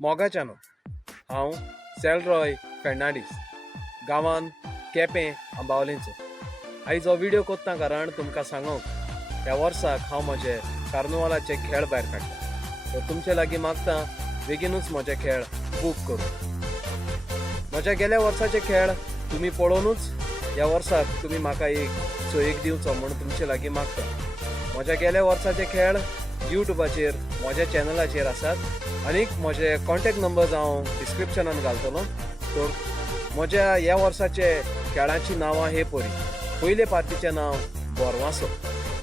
मोगाच्यानो हांव सेलरॉय फेर्नांडीस गांवांत केपें आंबावलेंचो आयज हो व्हिडिओ कोत्ता कारण तुमकां सांगूंक ह्या वर्साक हांव म्हजे कार्निवालाचे खेळ भायर काडटा तर तुमचे लागीं मागता बेगीनूच म्हजे खेळ बूक करूं म्हज्या गेल्या वर्साचे खेळ तुमी पळोवनूच ह्या वर्साक तुमी म्हाका एक दिवचो म्हूण तुमचे लागीं मागता म्हज्या गेल्या वर्साचे खेळ यूट्यूबाचेर म्हज्या चॅनलाचेर आसात आनीक म्हजे कॉन्टॅक्ट नंबर्स हांव डिस्क्रिप्शनान घालतलो तर म्हज्या ह्या वर्साचे खेळांची नांवां हे परी पयले पार्टीचें नांव बोरवासो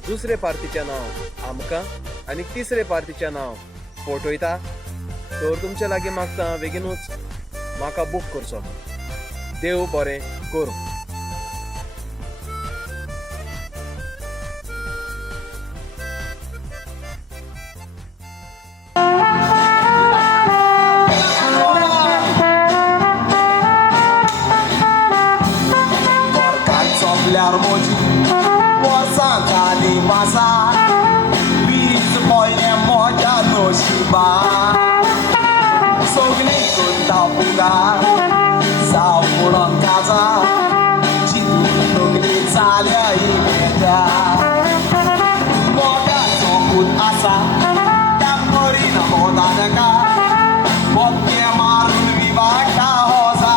दुसरे पार्टीचें नांव आमकां आनी तिसरे पार्टीचें नांव फोटोयता तर तुमचे लागीं मागता बेगीनूच म्हाका बूक करचो देव बरें करूं. वर्सां जाली पासा वीज पडले मोठ्या नशिबा सगळी करता पुगा जाव म्हणून काजा चिंतून सगळी जाल्या इमेजा मोठ्या चौकूत आसा त्या करीना मोदा नका बोके मारून विवाटा होजा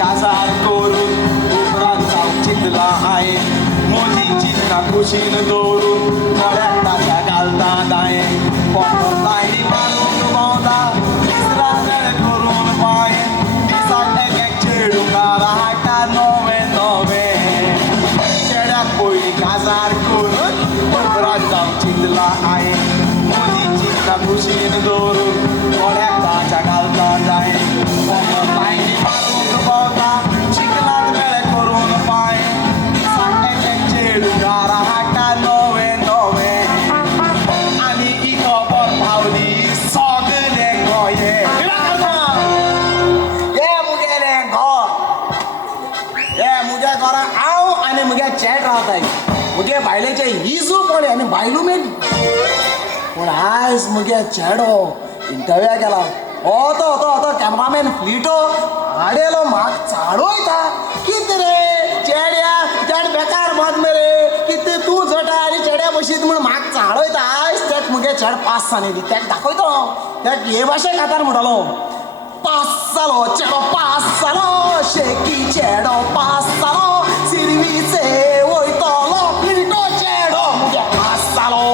काजार करून उपरांत जावं चिंतला हांवें म्हजी चिंतनां कुशीन दवरून गळ्यात ताच्या घालता दायें पोटार लायनी मारून भोंवता तिसरा वेळ करून पांय दिसाक एक चेडूकार हाडटा नवें नवें चेड्याक पयलीं काजार करून उपरांत जावं चिंतला हांवें म्हजी चिंतनां कुशीन दवरून गळ्यात ताच्या घालता दायें पोटार लायनी मारून चिकनात वेळ करून पांय दिसाक चेडूकार हाडटा नवें नवें आनी ही खबर पावली सगळे गोंये हे मुगेलें घर हे मुगे घरांत हांव आनी मुगे चेड रावताय मुगे बायलेचे हिजू पळय आनी बायलू मेली पूण आयज मुगे चेडो इंटरव्यूक गेला तो कॅमेरामॅन फ्लिटो हाडेलो म्हाक चाडोयता कितें रे चेड्या चेड बेकार मत मरे कितें तूं झटा आनी चेड्या बशीत म्हूण म्हाक चाडोयता आयज तेक मुगे चेड पास जालें दी तेक दाखयता तेक हे भाशेक खातार म्हणटलो पास जालो चेडो पास जालो शेकी चेडो पास जालो सिरवीचे वयतलो फ्लिटो चेडो मुगे पास जालो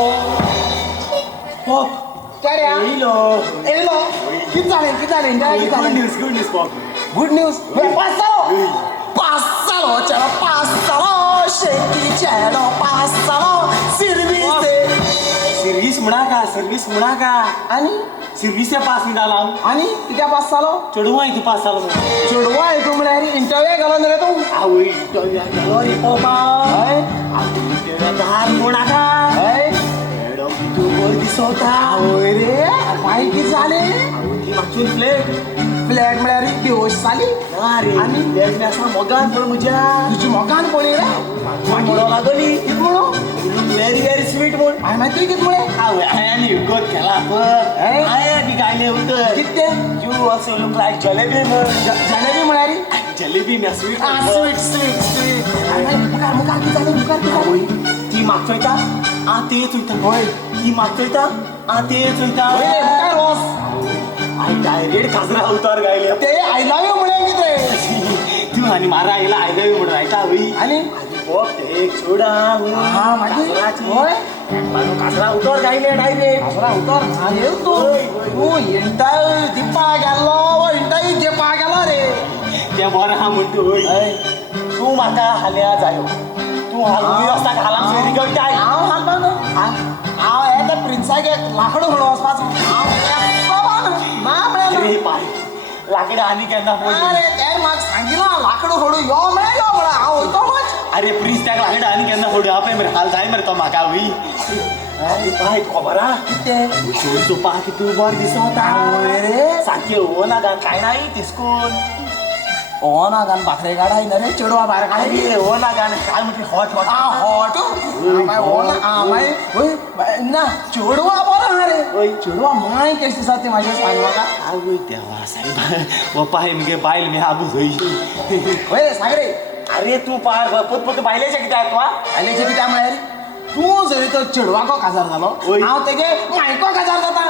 चेड्या येयलो कितें जालें गुड न्यूज पास जालो चेडो पास जालो शेकी चेडो पास जालो सर्वीस म्हणा आनी सर्विसे पास न्ही जाला आनी कित्याक पास जालो चेडवा हितू पास जालो चेडवा हितू म्हळ्यार इंटरव्यूक गेलो न्ही रे तूं आवय इंटरव्यूक गेलो रे पळोवपा हय इंटरव्यूकार म्हणाका हय मॅडम तूं बरें दिसवता आवय रे मागीर कितें जालें मागची फ्लॅट म्हळ्यार बेहोश जाली ना रे आनी फ्लॅट आसा मोगान पळय म्हज्या तुजी मोगान पळय रे म्हणो लागली कितें म्हणो व्हेरी व्हेरी स्वीट म्हूण हांवें मागीर तुवें कितें म्हळें आवय हांवें युगत केला पळय हांवें बी गायलें उतर कितें तें यू ऑल्सो लूक लायक जलेबी जलेबी म्हळ्यार जलेबी ना स्वीट स्वीट मुखार कितें जालें मुखार ती म्हाका चोयता हांव तें चोयता हय ती म्हाका चोयता हांव तें चोयता मुखार वच हांवें डायरेक्ट काजरा उतर गायले ते आय लव यू म्हळें कितें तूं आनी मारा आयला आय लव यू म्हणून आयता हय आनी एक चोडा मागीर हय काजरा उतर गायले डायरेक्ट काजरा उतर हा येव तूं इंटरव्यू दिवपा गेल्लो इंटरव्यू घेवपा गेलो रे तें बरें आहा म्हण तूं हय तूं म्हाका हाल्या जायो तूं हालून आसता हालांक फेरी करताय हांव हालता न्हू हांव हे त्या प्रिन्साक एक लांकडो म्हणून वचपाचो लाकडां आनी केन्ना अरे तें म्हाका सांगिलां लांकडो फोडू यो म्हळ्यार यो म्हळ्यार हांव वयतो मात अरे प्लीज त्या लाकडां आनी केन्ना फोडू आपय मरे हाल जाय मरे तो म्हाका हय अरे बाय खबर आहा कितें चोवपाक तूं बरें दिसता रे सारकें हो नाका कांय नाय तिस्कून हो ना गान भाकरे काढाय ना रे चेडवा भायर काढाय हो ना गान काय म्हणते हॉट हॉट हॉट हो ना माय होय ना चेडवा बरो हा रे होय चेडवा माय केस दिसता ते माझ्या सांग म्हाका आवय देवा साहेब पप्पा हे मगे बायल मी आबू होई होय रे सांग रे अरे तू पार पोत बायलेचे किती आहे तुला बायलेचे किती आहे म्हळ्यार तू जरी तो चेडवाको काजार जालो हांव तेगे मायको काजार जाता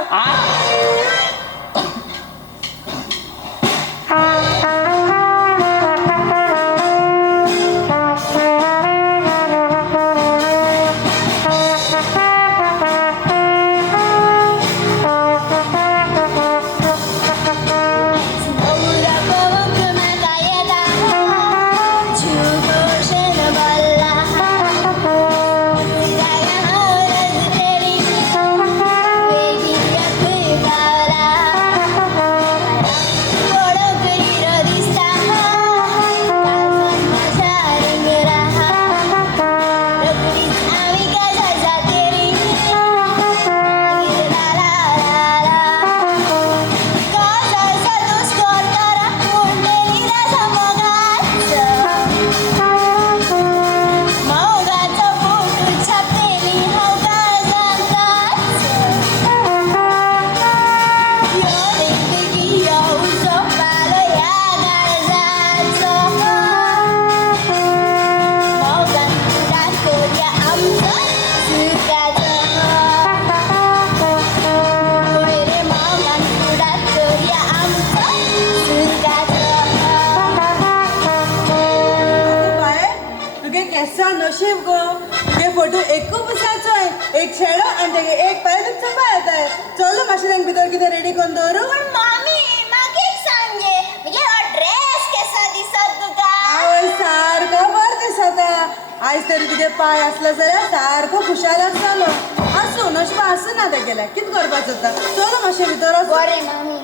नशीब गो तुगे फोटो एकू पुसाचो एक शेडो आणि तेगे एक पाय तुमचं पायत आहे चलो मातशें तेंक भितर कितें रेडी करून दवरू पण मामी म्हाका एक सांगे म्हणजे हो ड्रेस केसा दिसत तुका आवय सारको बरो दिसता आयज तरी तुगे पाय आसलो जाल्यार सारको खुशाल आसतालो आसूं नशीब आसूं ना तेगेल्या कितें करपाचो आतां चलो मातशें भितर वचूं. बरें मामी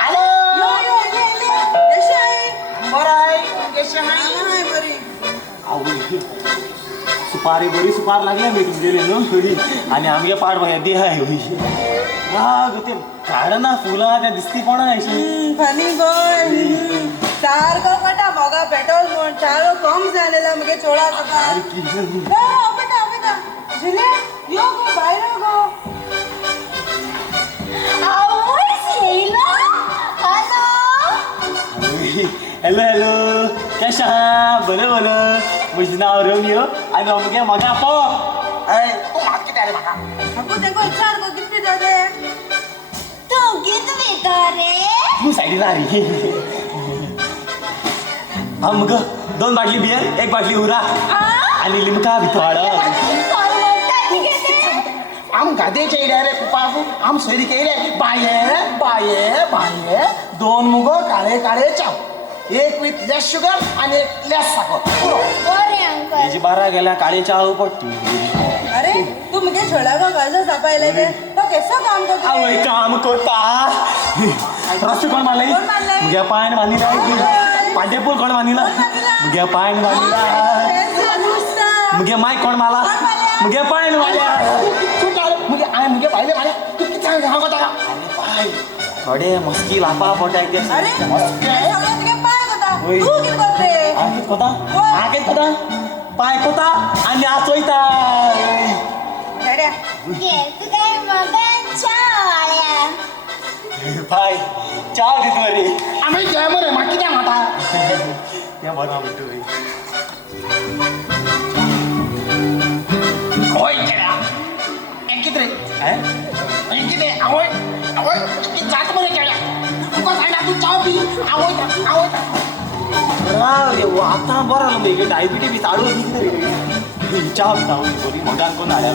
हॅलो यो यो ये ये कशी आहे बरं आहे कशी आहे हाय बरी आवय सुपारी बरी सुपार लागल्या मी तुमगेले न्हू आणि आमगे पाड बघा देह आहे होई राग ते झाडांना फुलां त्या दिसती कोणा अशी फनी बॉय सारको पटा मोगा पेट्रोल म्हण चारो कम जालेला मगे चोळा तुका बेटा बेटा जिले यो गो भायर गो आवय सेलो हॅलो हॅलो हॅलो कशा आहा बरं बरं म्हजें नांव रम्य आनी अमगे मगा पो तूं म्हाका कितें जालें म्हाका आपू तेको विचार गो कितले जाले तू कित भितर रे तूं सायडीन आ रे हांव मग 2 बाटली बियर 1 बाटली उरा आनी लिमका भितर आम गादेचे येयले रे कुपाकू आम सोयरी केले बाये बाये बाये 2 मुगो काळे काळे चाव 1 विथ लेस शुगर आणि 1 लेस साखर पुरो बरें अंकल तेजी 12 गेल्या काळे चाव पडटी अरे तू मगे छोड़ा को कर्ज सपायले ते तो केसो काम करता आवय काम कोता रस्ते कोण मारले कोण मारले? मुगे पायण बांधिला पांडेपूर कोण बांधिला मुगे पायण बांधिला मुगे माय कोण मारला मुगे पायण मारल्या मुगे आय मुगे पायले मारल्या तू किती सांग हा कोता अरे पाय थोडे मस्की लापा पोटाक ते अरे सगळं तुगे पाय कोता ओय. तू कित करते आकेत कोता ओय. आकेत कोता पाय कोता आणि आचोयता डॅड्या घे तू काय मगांच्या वाळ्या पाय चाव दित मरे आम्ही काय मरे माकी काय माता ते बरा म्हणतो ओय केला किती रे किती आवय आवय की जात मरे केला तुका सांगा तू चाव पी आवय आवय रे वा आता बरा लंबे डायबिटीज बी ताडू दिसते रे चाव पिता बरी मगान कोण आल्या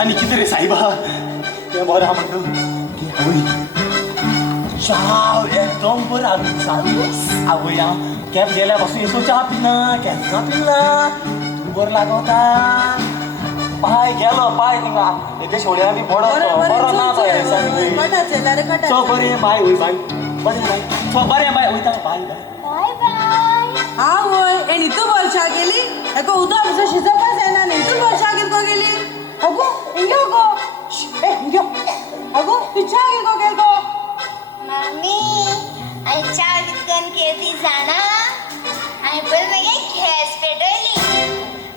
आणि किती रे साईबा ते बरा म्हणतो की आवय चाव एकदम बरा सारू आवय कॅब गेल्यापासून येसो चहा पिना कॅब का पिला तू बरं लागवता पाय गेलो पाय तिंगा येते शोड्या बी पडतो बरं ना पाय कटा चेला रे कटा चो बरे बाय होय बाय बरे बाय चो बरे बाय होय बाय बाय बाय बाय हा होय ए नीतू वर्षा गेली एको उदक असं शिजपाच येना नीतू वर्षा कितको गेली अगो हिंगे गो ए हिंगे अगो तू चा गे गो गेल गो मम्मी आई चा कितकन केली जाणा आई पण मगे गॅस पेटवली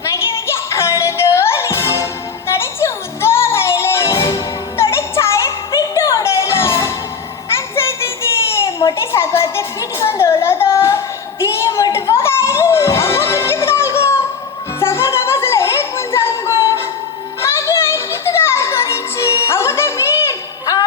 मगे हळदोली थोडे उदक घायले थोडे चाय पीठ उडयलं आणि ते मोठे साखरचे पीठ घेऊन दवरलं तो ती मुठभो घायली अगो तू कित घाल गो सागर गावा झाला एक मन जाल गो मागे आई किती घाल करीची अगो ते मीठ आ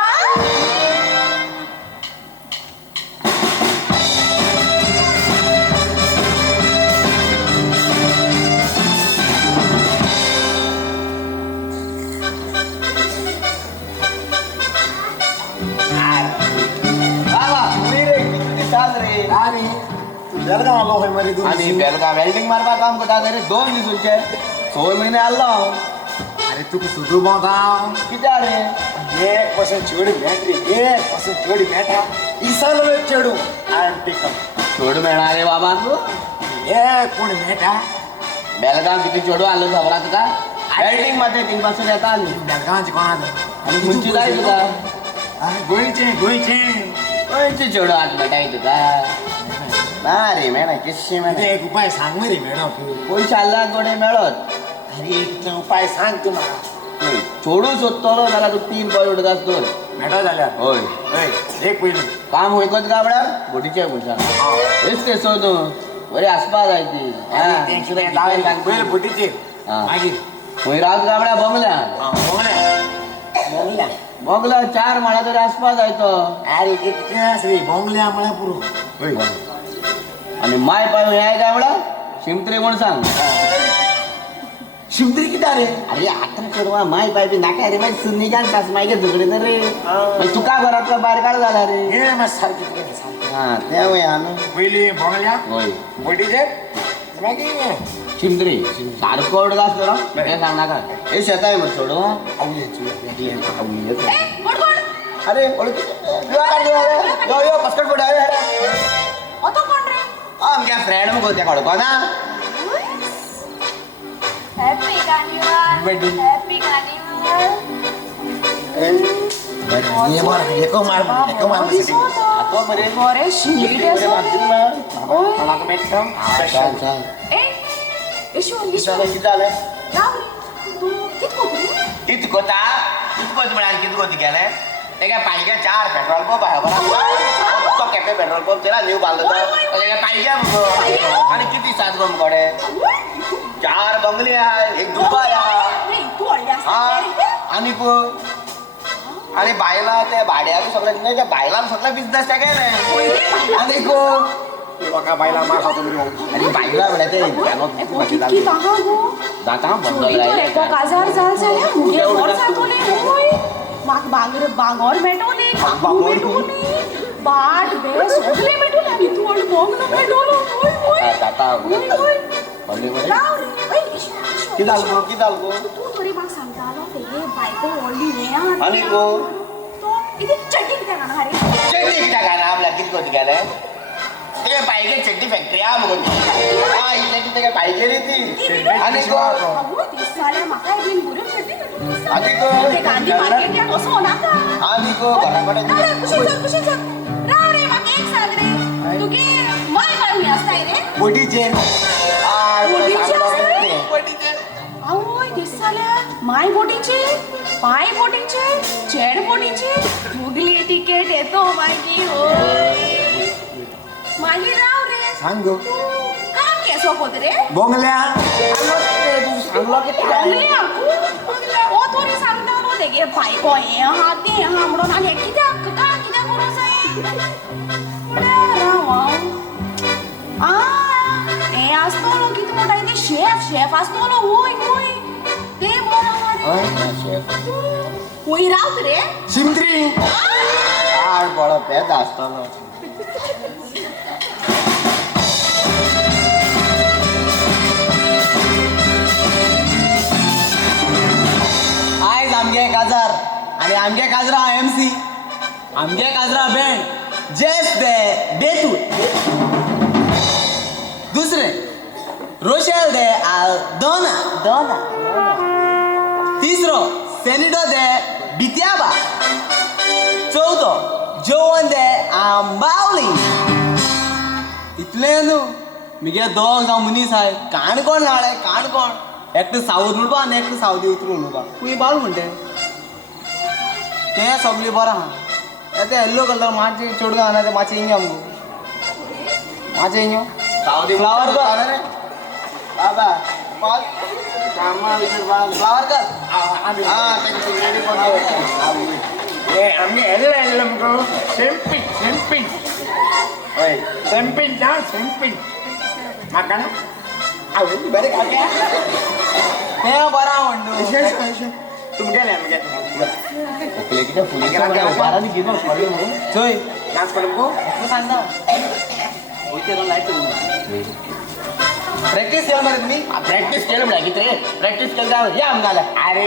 बेलगाव आलो होय मरे आणि बेलगाव वेल्डिंग मारपा काम करता रे 2 दिसूचे 6 महिने आलो अरे तू सुधू बांधाव कित्या रे 1% चेडू मेट रे 1% चेडू मेटा इसल वे चेडू आय एम टेकन छोड मेळा रे बाबा तू एक कोण मेटा बेलगाव किती छोडू आलो खबरा तुका वेल्डिंग मध्ये 3 पासून येता आली बेलगावची कोण आणि मुंची जाय तुका गोयचे कोणची छोडू आत भेटाय तुका ना रे मेळा किस्से मेळा एक उपाय सांग मरे मॅडम तू पयशे आला गोडे मेळत अरे तुझा उपाय सांग तू मला छोडू सोदतलो जाल्यार तू 3 पॉय उडकास दोन मेटा जाल्यार होय एक पयली काम होयकत गाबडा बोटीचे पयशा हेच के सोद बरे आसपा जाय ती पयले बोटीचे हा. मागीर खंय रावत गाबड्या बंगल्या बोंगल्या बंगला 4 माळा तरी आसपा जाय तो अरे कितक्यास रे बोंगल्या म्हणा पुरो आणि माय पाय हें गाबडा शिमत्रे म्हण सांग शिमतरी किती रे अरे आता करवा माय पाय बी नाका रे मागीर सुन्नी घालतास मागीर झगडे तर रे मागीर तुका घरांतलो भायर काड जाला रे हे मग सारखी तुका हा ते वय हा न्हू पयली बोंगल्या होय बोटीचे मागीर शिमत्रे सारको उडगास तर हें सांग नाका हे शेत आहे मग सोडू अरे यो यो पस्कट पडा अतो कोण रे आमच्या फ्रेंड मगो त्या काडको ना हॅपी कार्निवल हॅपी कार्निवल एको मार आतो मरे बरे शिंगीट असो मला मेटम ए इशू किती जालें राव तू कित कोतरी कित कोता म्हळ्यार कित कोती गेले तेका पाहिजे 4 पेट्रोल पंप आहे बरोबर तो केपे पेट्रोल पंप तेला न्यू बांधलो तो तेका पाहिजे मगो आणि किती सात रूम कडे 4 बंगले आहे एक दुकान आहे नाही तू अडल्या हा आणि आणि बायला ते भाड्याक सगळं नाही त्या बायलांक सगळं बिझनेस त्या केले आणि लोका बायला मार खातो आणि बायला म्हणा ते कितकी बाहा गो जाता बंद चोरी तर एको काजार जाल जाल्या मुगे मोर साकोले होय माक बांगोर मेटोले काकू मेटोले बाट बे सगळे मेटोले आमी तू अड बोंगलो मेटोलो होय होय जाता होय बंद राव रे ऐ किती जालगो तू तरी म्हाका सांगतालो तेगे बायको व्हडली हें आणि गो तो किती चटी कित्याक हाडना रे चटणी कित्या घाला आपल्या कित कोती गेले ते पाहिजे चटणी फॅक्टरी हा मगो हा इतले किती काय पाहिजे रे ती आणि गो अगो ती साल्या म्हाका बीन बऱ्यो चटी आणि गो ते गांधी मार्केट या असो नाका आणि गो घराकडे कुशी चल राव रे म्हाका एक सांग रे तुगे माय बाय हुई असताय रे बोटीचे आवय दिसताल्या माय बोटीचे पाय बोटीचे चेड बोटीचे मुगली तिकेट येतो मागीर होय मागीर राव रे सांग गो काम केसो कोत रे बोंगल्या सांगलो किती ओ तोरी सांगतालो तेगे बायको हें आहा तें आहा म्हणून आनी हें कित्याक करूं जाय हें आसतलो कितें म्हणटा ते शेफ आसतलो होय होय ते बरोबर होय रावत रे शिमत्री आड बडो पेद आसतलो आयज आमगे काजार आणि आमगे काजरा MC आमगे काजरा बँड जस्ट डे टू दुसरे रोशेल दे दोना तिसरो सेनिटो दे बित्याबा. चौथो जेवण दे आंबावली. इतले न्हू मिगे दोग जावं मनीस आहाय काणकोण नाळे काणकोण. एकटो सावथ म्हणपा आनी एकटो सावथी उतरून म्हणपा खूंय बाल म्हणटे तें सगळें बरें आहा. येते येल्लो कलर मातशें चेडूं आहा ते मातशें इंगे आमगो मातशें इंगे सावदी फ्लावर कर रे बाबा फ्लावर कर. आम्ही यायला यायला मग सेम्पिन सेम्पिन होय सेम्पिन जा सेम्पिन म्हाका ना आवडली बरें काका तें बरें आहा म्हणटू तुमगेले आमगे कितें फुली बारानी घेवन वचपाचें म्हणून चोय नाच पडो गो सांगता वयते लायट प्रॅक्टीस केला मरे तुम्ही. प्रॅक्टीस केलं म्हणा कितें प्रॅक्टीस केलं जावं या आमगाला अरे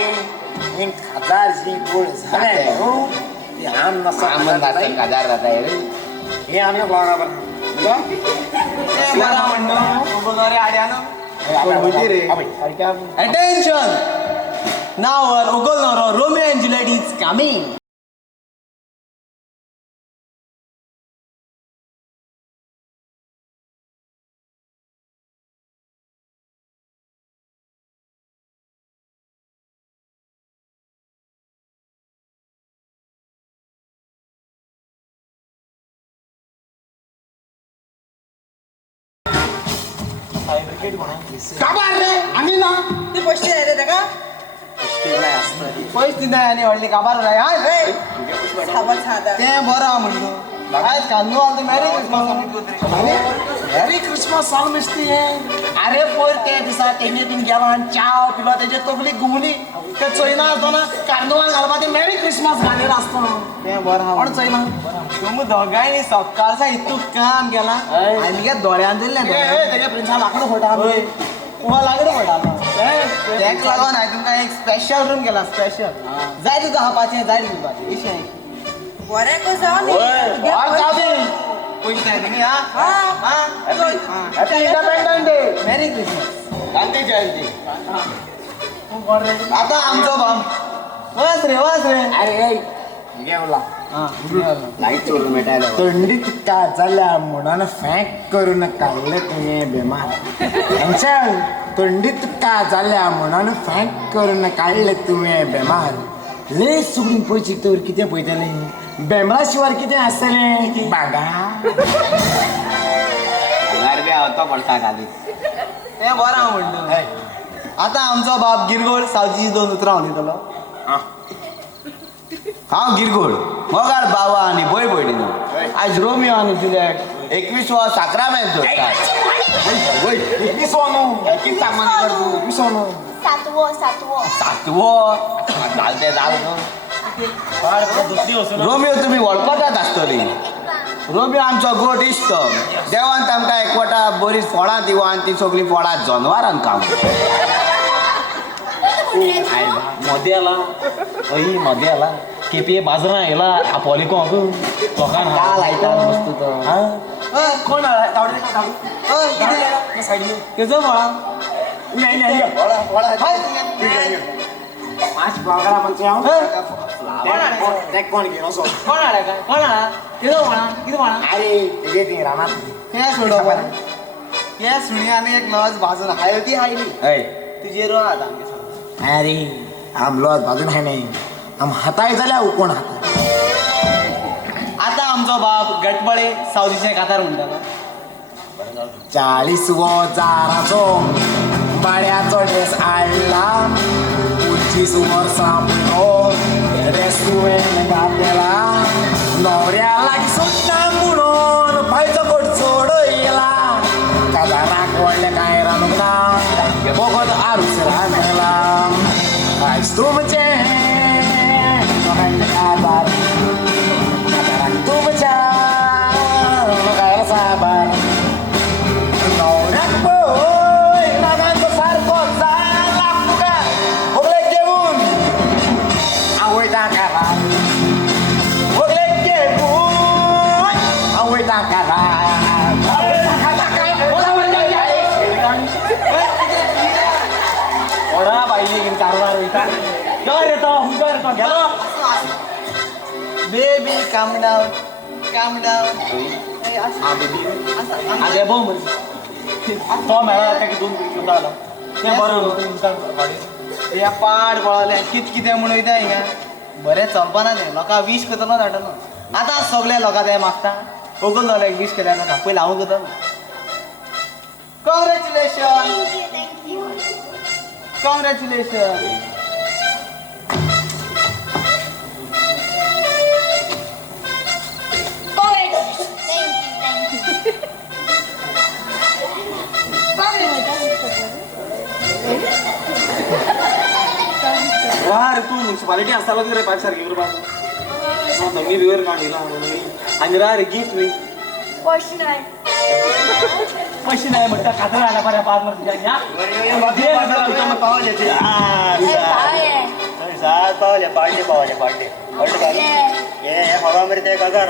एक हजार जी गोळ झाले हो हे आम नसा आमन दासन हजार जाता रे हे आम्ही बरोबर तें बरें आहा म्हणटू बरे आड्यान रे Attention! Now our Ugolnoro Romeo and Juliet is coming. काबार रे आम्ही ना ते पैसे आहे रे त्याका पैसे दिनाय आनी व्हडली काबार जाय हाय रे तें बरें आहा म्हणटू आयज कांदो आहा मॅरी क्रिसमस मॅरी क्रिसमस सॉंग नुसती हे अरे पयर त्या दिसा तेणी बीन गेला आनी चाव पिलो तेजे तकली घुमली ते चोयना आसतना कांदोवान घालपा ते मॅरी क्रिसमस घालेर आसता तें बरें आहा कोण चोयना तुमी दोगांयनी सकाळचा इतू काम केला आनी गे दोळ्यान दिल्ले तेगे प्रिन्सा लाकूड फोटा तुका लाकूड फोटा तेका लागून हांवें तुमकां एक स्पेशल रूम केला स्पेशल जाय तुका खावपाचें जाय दिवपाचें इशें बरें को जाऊ पयशे जाय तुमी हॅपी इंडिपेंडन्स डे मॅरी क्रिसमस गांधी जयंती आता आमचो बाब वाच रे अरे गेवला लाईट चोरून मेटायला थंडी तुका जाल्या म्हणून फॅक करून काडले तुमी बेमार थंडी तुका जाल्या म्हणून फॅक करून काडले तुमी बेमार लय सुगडून पयची तर कितें पळयतले बेमरा शिवाय कितें आसतलें बागा हांगार बी हांव तो पडटा घाली तें बरें आहा म्हणटू आतां आमचो बाब गिरगोळ सावजीची 2 उतरां उलयतलो हांव गिरगोड मोगाळ बावा आनी भय भयणीनो आयज रोमियो आनी जुलियट 21वो साक्रामेंत जोडटात वय 21 न्हू कितें सामान करता 21 न्हू सातवो सातवो जाल तें जाल रोमियो तुमी वळखतात आसतली रोमियो आमचो गोट इश्ट देवान तांकां एकवटा बरीं फळां दिवं आनी तीं सगळीं फळां जनवारांक खावं मोदी आला अई मोदी आला केपी बाजारां येयला आपोलिको लोकांक हाल लायता मस्त तो कोण तेजो फळां माच बागरा म्हणजे हांव कोण घेवन असो कोण हाडा काय कोण हाडा तेजो फळां कितें फळां अरे तेगे ती रानात तें सोडो बरें तें सुणी आनी एक लज भाजून हाय ती हायली हय तुजेर आतां आमगे अरे आमलो भाजून हाय नाही आम हाताय जाल्या कोण हाताय आतां आमचो बाप गटबळे सावजीचे कातार म्हणटालो 40 जाराचो बाड्याचो ड्रेस हाडला 25 वर्सां पुरो रेस्टुरंट घातलेला न्हवऱ्या लागीं सुद्दां म्हणून बायचो कोट सोडयला काजाराक व्हडलें कांय रांदूंक ना फकत आरूस रांदला आयज तुमचें आदार काजाराक तुमच्या लोकांक साबार नवऱ्याक पळय रानांचो सारको जाला तुका व्हगलेक घेवन हांव वयतां घरान व्हगलेक घेवन हांव वयतां घरान व्हडा बायली घेवन कारवार वयता घर येतो गेलो बेबी काम डाऊन हा बेबी आगे बो म्हण तो मेळा ताका 2 घेऊन आला ते बरं या पाड पळवले कितें म्हणून वयता हिंगा बरें चलपाना तें लोकां विश करतलो धाडटलो आतां सगळे लोकां ते मागता ओगल जाल्यार विश केल्या नाका पयलीं हांव करतलो कॉंग्रॅच्युलेशन कॉंग्रॅच्युलेशन वा रे तू म्युन्सिपालिटी आसतालो रे 5 तारखेर बाबा नवी बिवर काढला आणि रा रे गिफ्ट रे पैसे नाही म्हणता खातर आला बऱ्या 5 वर्षाच्या पावले पार्टी हे हवा मरे ते कागार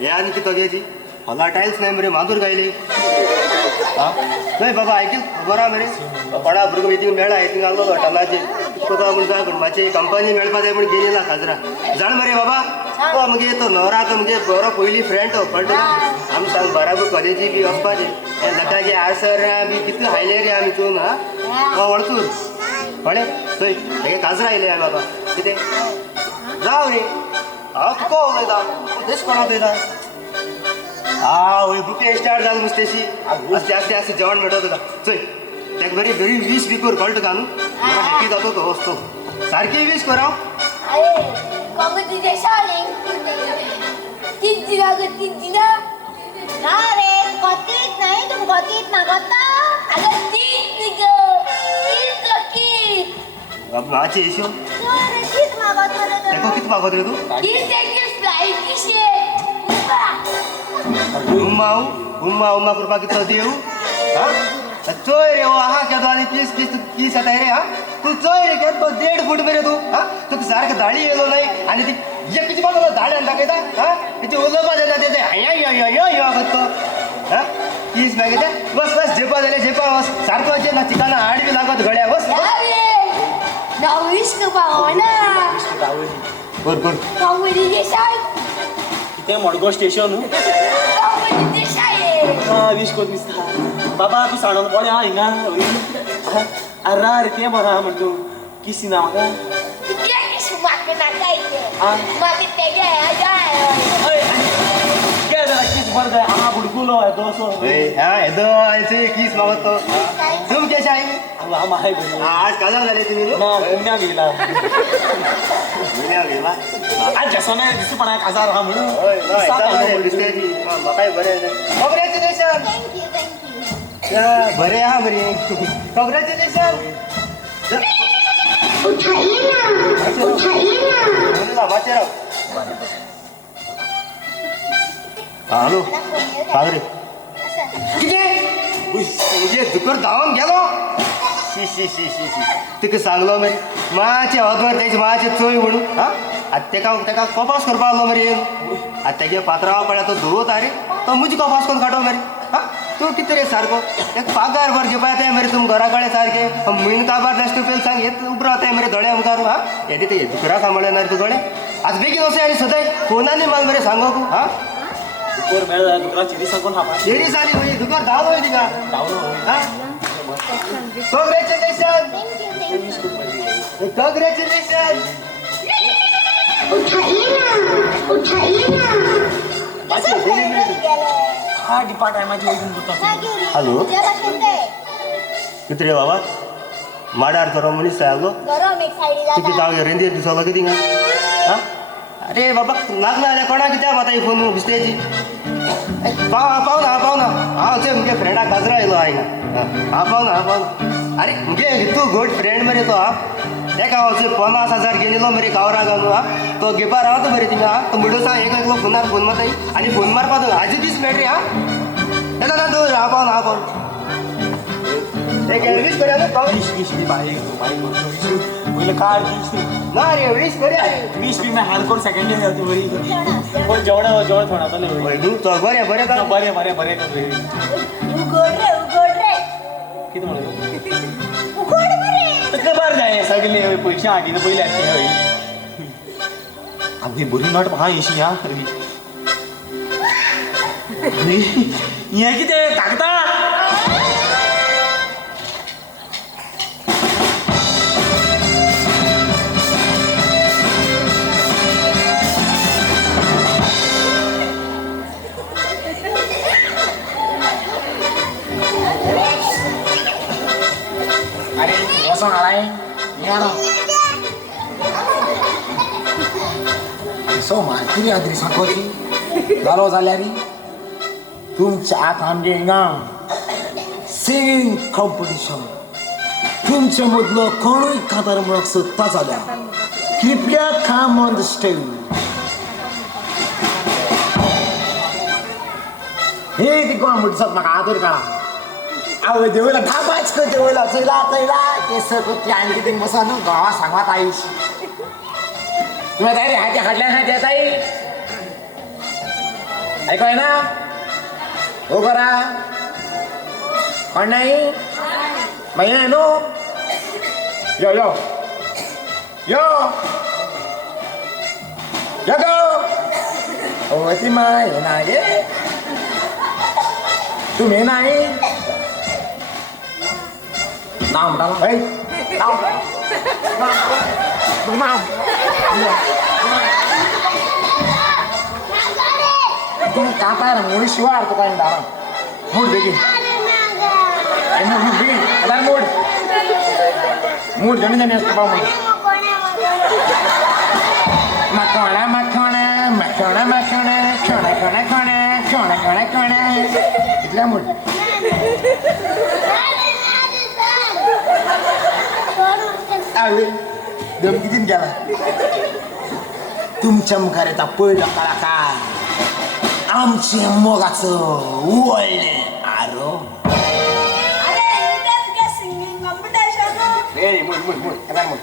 हे आनी कितें घ्यायची हला टायल्स नाही मरे मागूर गायले नाही बाबा ऐकील बरा मरे पडा भुरगो मिटींग मेळा हितून आलो टनाचे तुका म्हणटा कुटुंबाची कंपनी मेळपा जाय म्हण गेलेला खाजरा जाण मरे बाबा तो मगे तो नवरा तो मगे बरो पयली फ्रेंड तो कळटा आमी सांग बराबर कॉलेजी बी वचपाचे जातागे आसर बी कितले हायले रे आमी चोवन हा वळतू कळ्ळें थंय तेगे काजरा आयले बाबा कितें जाव रे हांव तुका उलयता तेच कोणा उलयता वय बुके स्टार्ट जालें नुस्तेशी आस्ते आस्ते आस्ते जेवण मेळटा तुका चल तेका बरी बरी वीस बी कर कळटा का न्हू म्हाका हॅपी जातो तो वस्तो सारकी वीस कर हांव माची येशो तेका कितें मागत रे तूं उम्मा करपा कितलो देव चोय रे आहा केदो आनी किस येता रे हा तूं चोय रे केद 1.5 फूट मरे तूं हा तुका सारको दाळी येयलो नाही आनी ती एकची बाजूला दाळ्यान दाखयता हा तेची उलोवपा जाता तेजे हाया करतो हा किस मागीर ते बस झेपा जाल्यार झेपा वस सारको जे ना चिकाना हाड बी लागत गळ्या वस कर कितें मडगो स्टेशन वीस कोण दिसता बाबा तू सांडून पडे हा हिंगा रा रे तें बरो आहा म्हणटा किसी ना म्हाका किस बरें जाय हांगा बुडकुलो येदो असो येदो आयचे किस मागत तो तुम केशे आई हांव माहाय आज काजा जाले तुमी ना पुण्या गेला दुनिया गेला आज जसोने दिसू पण हजार हा म्हणून म्हाकाय बरें कॉंग्रॅच्युलेशन बरें आहा मरे कॉंग्रॅच्युलेशन मातशें राव हॅलो सांग रे कितें म्हणजे दुकर धांवन गेलो शी तुका सांगलो मरे मातशें अदवर तेजे मातशें चोय म्हणून हा आतां तेका कपास करपा आसलो मरे आतां तेगे पात्रांव कळ्या तो धुवता रे तो मुजी कपास करून काडो मरे हा तूं कितें रे सारको तेका पागार भर घेवपा येताय मरे तुम घरा कडेन सारके म्हयनो काबार नासता पयलीं सांग हें उबरो जाताय मरे दोळ्या मुखार हा येते ते दुकरा सांबाळ्या ना रे तुगडे आज बेगीन वचय आनी सदांय फोनांनी माल मरे सांगोक हा दुकर मेळ्ळा दुकरा चिरी सांगून हापा शेरी जाली वय दुकर धांवलो वय तिका हा कॉंग्रॅच्युलेशन कॉंग्रॅच्युलेशन हा डिपार्ट टायमाची वयसून करता हॅलो कितें रे बाबा माडार गरम मनीस आयलो तुका हांव रेंदेर दिसलो कितें हा अरे बाबा लागना जाल्यार कोणा कित्याक माता ही फोन बिस्तेची पावना हांव ते मुगे फ्रेंडाक काजरा आयलो हांगा हांव पावना अरे मुगे तूं गुड फ्रेंड मरे तो हा तेका हांव 50,000 गेलेलो मरे गांवरा घालून हा तो घेवपा रावता मरे थिंगा हा तो म्हणून सांग एक एकलो फोनार फोन मारताय आनी फोन मारपा तो हाजी दीस मेळ रे हा येता ना तूं हांव पावना एक वीस करया न्हू वीस बी बाय पयलें कार्ड ना रे वीस करया वीस बी मैं हाल करून सेकंड इयर जाती बरी पण जेवण थोडातले न्हू तो बरें बरें कर रे उगड रे कितें म्हणून उगड मरे तुका बरं जाय सगळे पैसे हातीन पयले हय आगे बरी नोट पहा येशी हा हे कितें कागदां अरे वचोंक हाडाय सो मारतली आदरी सांगोची जालो जाल्यार तुमच्या आत आमगे हिंगा सिंगींग कॉम्पिटिशन तुमच्या मदलो कोणूय कांतार म्हणून सोदता जाल्यार कृपया कम ऑन द स्टेज हे ती कोण म्हणटात म्हाका आदर काळा आवय देवयला धाबाच कर देवयला चयला चयला केस कुत्रे आनी कितें बसा न्हू घोवा सांगवात आईश तुवें ताई हात्या फाटल्यान हात येताय आयकोय ना हो करा कोण नाही मागीर न्हू यो यो यो यो गो ओ ती माय हे ना गे तुम्ही नाही नाव म्हणटा हय नाव नाव तुम्ही कापाय मुडी शिवाय तुका दारा मूड बेगीन मूड बेगीन आतां मूड जणी जणी असतो पाव मकोणा मकोणा मकोणा मकोणा कोणा कोणा कोणा कोणा कोणा कोणा इतल्या मूड आवय दम कितीन गेला तुमच्या मुखार येता पयलो कलाकार आमचे मोगाचं व्हडलें आरो सिंगिंग कॉम्पिटिशन ए मूड काय मूड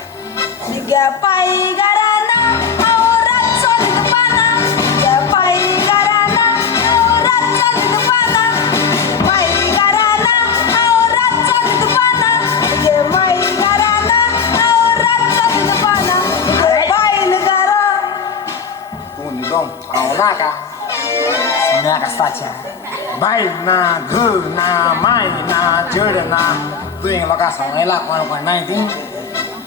निग्या पायी गाराना आवरात चलित पाना निग्या पायी गाराना आवरात चलित पाना पायी गाराना आवरात चलित पाना निग्या पायी गाराना आवरात चलित पाना पायी गारा तू निदम आवला का सुन्या कसाच्या बाय ना घर ना माय ना जड ना तुवें लोकांक सांगयला कोण नाही ती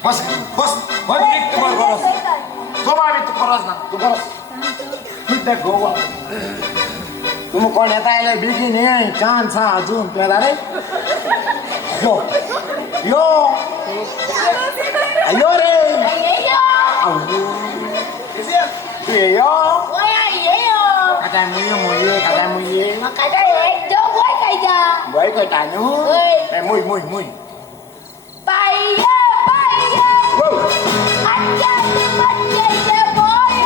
बस बस वन मिनिट तू बरोस सोमा तू बरोस ना तू बरोस तू गोवा तुम्ही कोण येता आयले बेगीन ये चान्स हा अजून तुला रे यो यो यो रे तू ये यो Kata muye, kata muye. Makanya itu gue kayak Boy kau tanu. Muy. Paya. Wow. Ada di mana boy.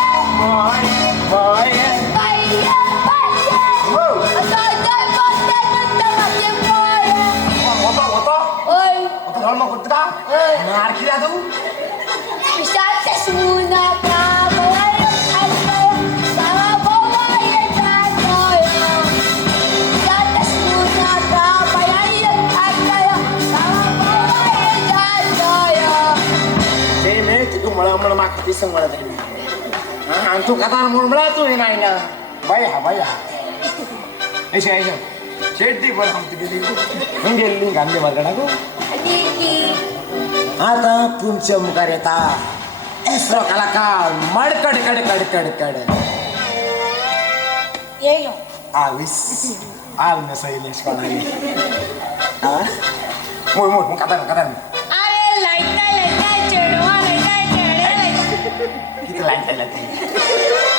Paya. Wow. Ada masih boy. Moto. Oi. Moto kalau mau kutka. Mar kira tu. Bisa tes muna kabar. Sama bawa ya jaya. Bisa tes muna kabar ya jaya. Sama bawa ya jaya. Ini tu mula mak pisang mula tadi. Antu kata mula tu ini ina. Bayar. Aisyah. Ceddi पर हम तिथे गेली गांधी मार्गाला को आता तुमच्या मुखार येता तिसरो कलाकार मडकड Yeyo. आविस आल न सैलेश कोणाई हा मोय कथा अरे लाईटा चेडवा चेडे किती लाईट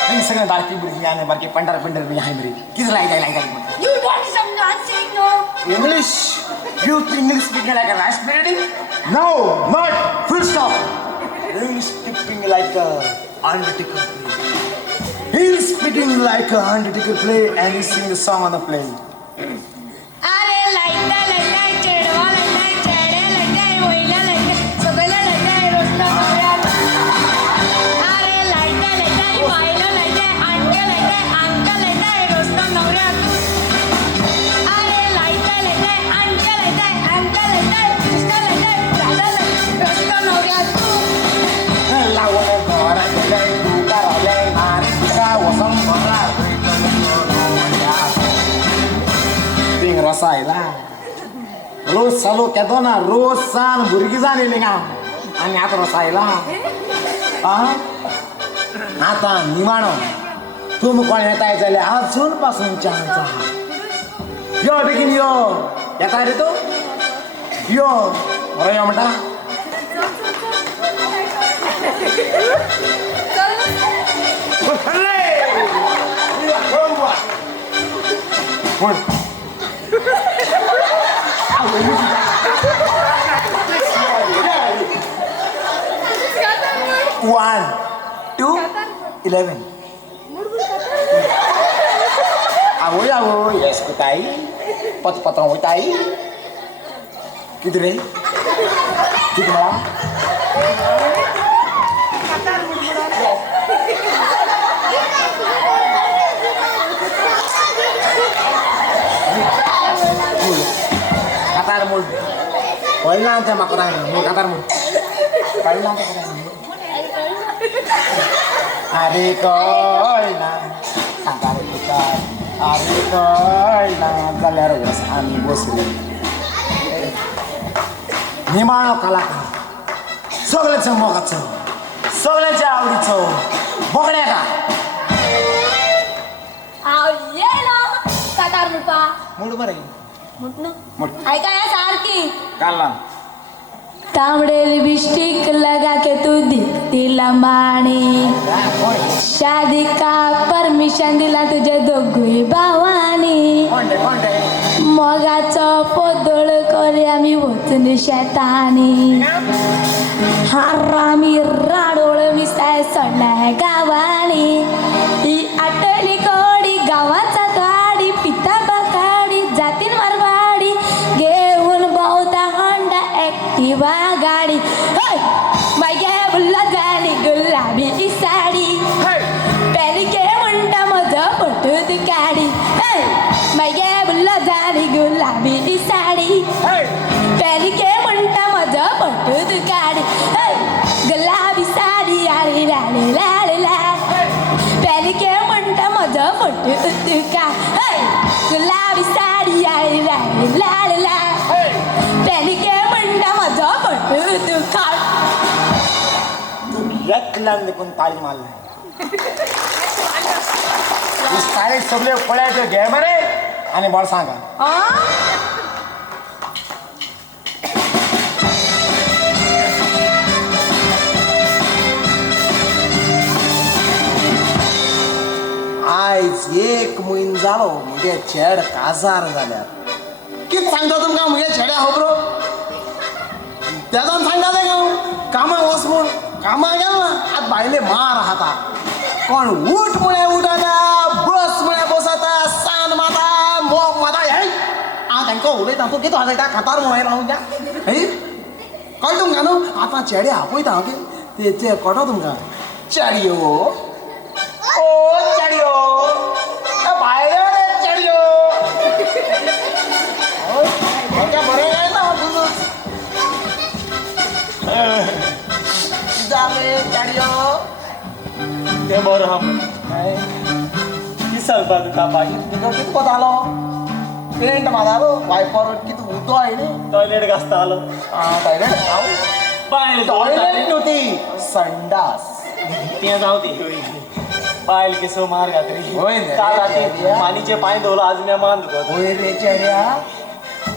आणि सगळं बारकी बुरकी आणि बारकी पंढर मी आहे मरी किती light You want some dancing, no? English? You think English speaking like a raspberry? No, not. Full stop. English speaking like a Undertaker play. He's speaking like a Undertaker play and he sing the song on the play. अरे लाईटा चेडवा चेडे वयला सगळ्या रोस्ता अरे लाईटा वायला अंक रोस्ता नवऱ्या अरे लाईटा अंक कृष्ण रोस्ता रोज चालू केदो ना रोज सान भुरगीं जालेली गा आनी आतां रसायला आता निमाणो तुम कोण येताय जाल्यार अजून पासून चान्स आहा यो बेगीन यो येताय रे तू यो बरो यो म्हणटा कोण 1 2 11 Awoi awoi ya escutai potong utai gitu deh gitu lah katar mul wala ante makurang mul katar mul wala ante makurang Ari koina katar putar Ari koina galer was ani bosri निमाणो कलाकार सगळ्यांचं मोगाचं सगळ्यांच्या आवडीचं बघण्या का ये ना कातार मुपा mood बरं मुटनो ऐका या सारखी काढला तांबडे लिपस्टिक लगा के तू दिखती लंबाणी शादी का परमिशन दिला तुझे दोघे भावानी कोणते मगाचं पोदळ करे आम्ही वचन शेतानी हारामी राडोळ मिसाय सडलाय गावानी ही आटली कोडी गावाचा गाडी पिता बकाडी जातीन मारवाडी घेऊन बहुता होंडा ऍक्टिवा गाडी मागे बुल्ला झाली गुलाबी साडी पहली के मुंडा मजा पटूत काढी मागे बुल्ला झाली गुलाबी साडी पहली के मुंडा मजा पटूत काढी गुलाबी साडी आली लाले लाले ला पहली के मुंडा मजा पटूत का गुलाबी साडी आली लाले लाले ला पहली के मुंडा मजा पटूत का एक लांब देखून ताळी मारलाय ताळे सगळे फळ्याचे घे मरे आणि मला सांगा आयज एक म्हयनो जालो म्हणजे चेड काजार जाल्यार कित सांगता तुमकां म्हगे चेड्या खबरो तेदोन सांगता ते हांव कामाक वच म्हूण कामाक गेलो ना आतां भायले मार खाता कोण उठ म्हळ्यार उठता बस म्हळ्यार बसता सान माता मोग माता हे हांव तांकां उलयता तूं कितें हालयता खातार म्हणून हांव त्या हे कळ्ळें तुमकां न्हू आतां चेडे आपयता हांव ते कळटा तुमकां चेडयो ओ चेडयो भायर रे चेडयो तांकां बरें गायता तुजो जाले चेडयो ते बरं हा की सांगता तुका बाई तुका कितें कोतालो पेंट मारलो वायपर कितें उदो आयली टॉयलेट घासता आलो टॉयलेट बायल टॉयलेट न्हू ती संडास तें जाऊ दे बायल केसो मार घातली होय रे. काल राती मानीचे पांय दवरलो आज मी मान दुखत वयर रे चेड्या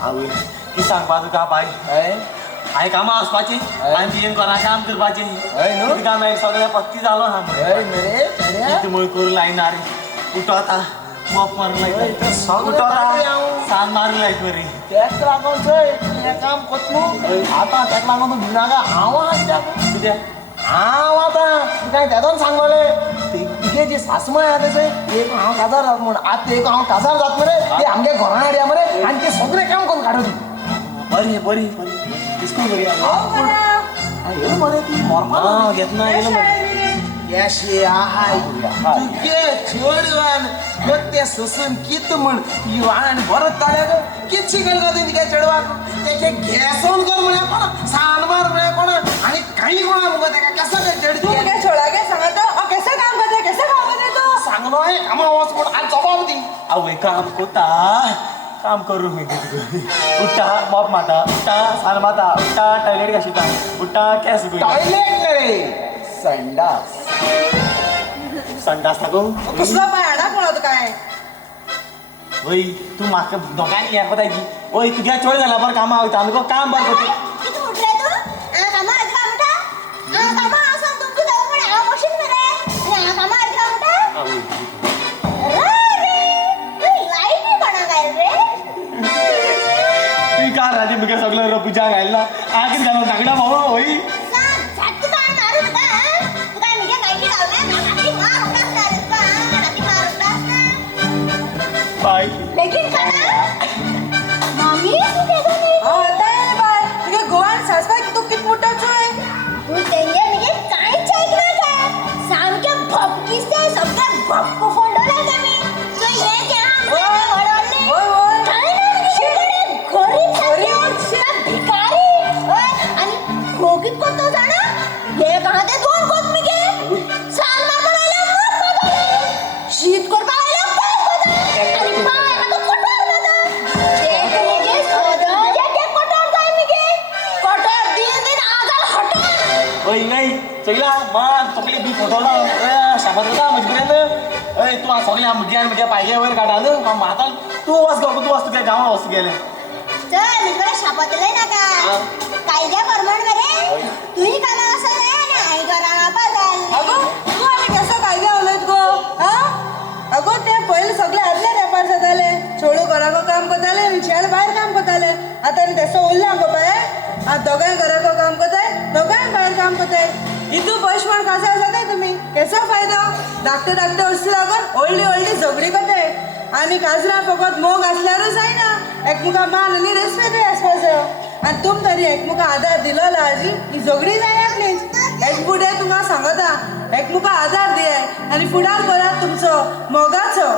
आवय की सांगपा तुका बाय हय हांवें कामां वचपाची आनी तुवें घरा काम करपाचें हय न्हू तुका मागीर सगळें पत्ती जालो हा हय रे चेड्या कितें म्हूण करूं लायना रे उठो आतां मोप मारूं हय, लायता तें सगळें उठो जातलें आतां हांव. सान मारूं लायत मरी तेक लागून चोय हें काम कोत न्हू आतां तेक लागून तूं भिनाका हांव आहा कित्याक कित्याक हांव आतां तुका तेदोन सांगलोलें तिगे जी सासमाय आहा तेचोय एक हांव काजार जात म्हूण आतां एक हांव काजार जात मरे ते आमगे घरान हाडया मरे आनी ते सगळें काम करून काडून बरी बरी बरी दिसको बरी येलो मरे ती मोरपा घेतना येलो मरे येशे आहाय तुगे चेडवान ते सोसून कित म्हण युवान बरो ताळ्याक कित शिकल गो तुगे चेडवाक तेके घेसोन कर म्हळ्यार कोण सान मार म्हळ्यार कोण आनी काही कोणा मुगो तेका कसो काय चेड तू मुगे छोड़ागे सांगत कैसे काम करते तू सांगलो आहे कामा वच म्हण आज जबाब दी आवय काम कोता काम करू मी उठा मॉप माता उठा साल माता उठा टॉयलेट घाशिता उठा केस टॉयलेट रे संडास संडास लागो कसला पाय हाडा पळत काय वय तू म्हाका दोगांनी हें कोताय की वय तुज्या चड जाल्यार बरें कामां वयता आमी काम बरें करता किती उठ रे तू कामा ऐका उठा कामा असं तुमची जाऊ म्हणे हा मशीन मरे आणि कामा ऐका उठा अरे लाईट कोणा काय रे तुई कार राजी मुगे सगळं रपुजा घालना आगीत घालून नागडा भाऊ वय झट काय मारू नका तू काय मिगे नाईटी लावला नाकी मार उठास ना नाकी मार उठास ना बाय लेकिन खाना मामी तू देखो नहीं आता बाय तुगे गोवान सासबाय तू कित मोठा चोय तू तेंगे मिगे काहीच ऐकलं का सामक्या भपकीचे सगळ्या भपको फोडवला का मी तू हे क्या वळवले ओय ओय काय ना मिगे गरीब सारखे भिकारी ओय आणि रोगीत कोणतं जाणा हे कहा ते दोन कोत मिगे साल मारवायला मत बदल शीत करता आणि पाय तो कठोर बदल ते मिगे सोदा या कठोर जाय मिगे कठोर दिन आगल हटो वय नाही चैला मान तकली बी फोटोला शाबात होता मजबुऱ्यान अय तू सगळ्या मुद्द्यान पाहिजे वयर काढा म्हाता तू वाच तुझ्या गावा वच गेले चल मी तुला शापतलंय ना का कायद्या परमाण मरे तुही कामा असं नाही आणि आई घरा बदल अगो तू आम्ही कसं कायदे उलयत गो हा अगो ते पहिले सगळे आदले वेपार जाताले छोडू घराको काम करताले आणि चेड भायर काम करताले आता आनी तेसो उरला गो बाय आता दोगांय घराको काम करताय दोगांय भायर काम करताय इतू पयशमान कासा जाताय तुम्ही केसो फायदो धाकटे धाकटे वस्तू लागून व्हडली झगडी करताय आनी काजरां फकत मोग आसल्यारूच जायना एकमुका मान आनी रेस्पेक्टूय आसपाक जायो आनी तुम तरी एकमुका आदार दिलो लाजी ही झगडी जायना प्लीज एक फुडें तुमकां सांगता एकमुका आदार दियाय आनी फुडार करात तुमचो मोगाचो